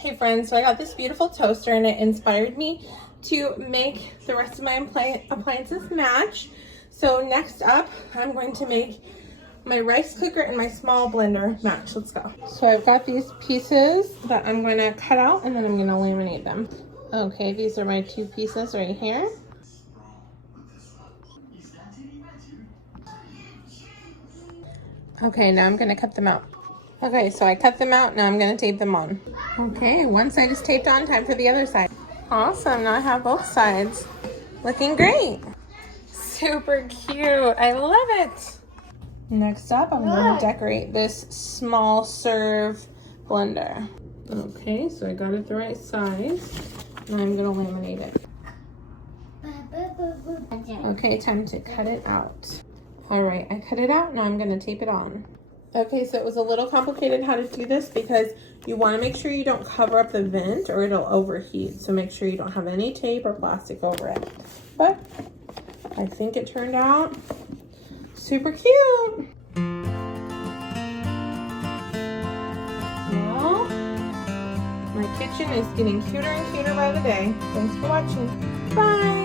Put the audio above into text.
Hey friends, so I got this beautiful toaster and it inspired me to make the rest of my appliances match. So next up, I'm going to make my rice cooker and my small blender match. Let's go. So I've got these pieces that I'm going to cut out and then I'm going to laminate them. Okay, these are my two pieces right here. Okay, now I'm going to cut them out. Okay, so I cut them out, now I'm going to tape them on. Okay, one side is taped on, time for the other side. Awesome, now I have both sides. Looking great. Super cute, I love it. Next up, I'm going to decorate this small serve blender. Okay, so I got it the right size. Now I'm going to laminate it. Okay, time to cut it out. All right, I cut it out, now I'm going to tape it on. Okay, so it was a little complicated how to do this because you want to make sure you don't cover up the vent or it'll overheat. So make sure you don't have any tape or plastic over it. But I think it turned out super cute. Well, my kitchen is getting cuter and cuter by the day. Thanks for watching. Bye.